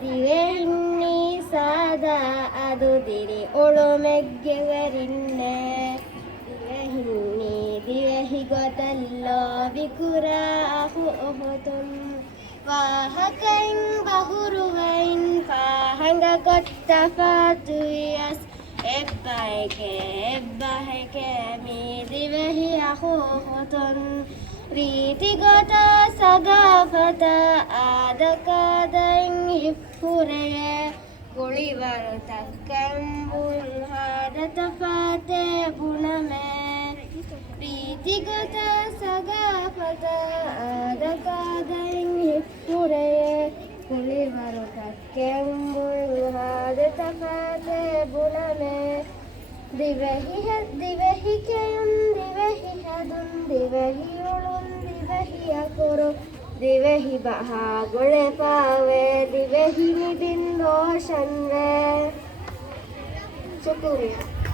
ದಿವೆಹಿನ್ನಿ ಸಾದ ಅದು ದಿರಿ ಒಳುಮೆಗ್ಗೆವರಿನ್ನೆ ದಿವೆಹಿನ್ನಿ ದಿವೆಹಿ ಗೊತ್ತಲ್ಲೋ ವಿಕುರ ಅಹು ಒಹುತುಂ ವಾಹಕೈನ್ ಬಹುರುವೈನ್ ಫಾಹಂಗ ಗೊತ್ತ ಫಾತುಯಸ್ ಎಬ್ಬಹೆಕೆ ಮೀ ದಿವೆಹಿ ಅಹುಹುತುನ್ ರೀತಿಗೊತ ಸಗಾಫತ ಆದಕಾದೈನ್ ಹಿಫ್ಫುರೆಯೆ ಕುಳಿವರು ತಕ್ಕಂಬುಲ್ ಹಾದತ ಫಾತೆ ಬುಣಮೆ ಪ್ರೀತಿಗೊತ ಸಗಾಫತ ಆದಕಾದೈನ್ ಹಿಫ್ಫುರೆಯೆ ಕುಳಿವರು ತಕ್ಕೆಂಬುಲ್ ಹಾದತ ಫಾತೆ ಬುಣಮೆ ದಿವೆಹಿಕೆಯುಂ ದಿವೆಹಿಹದುಂ ದಿವೆಹಿಯುಳುಂ ದಿವೆಹಿಯಕುರು ದಿವೆಹಿ ಬಹಾಗುಳೆ ಪಾವೆ ದಿವೆಹಿ ನಿದಿನ್ ರೋಷನ್ವೆ ಶುಕ್ರಿಯಾ.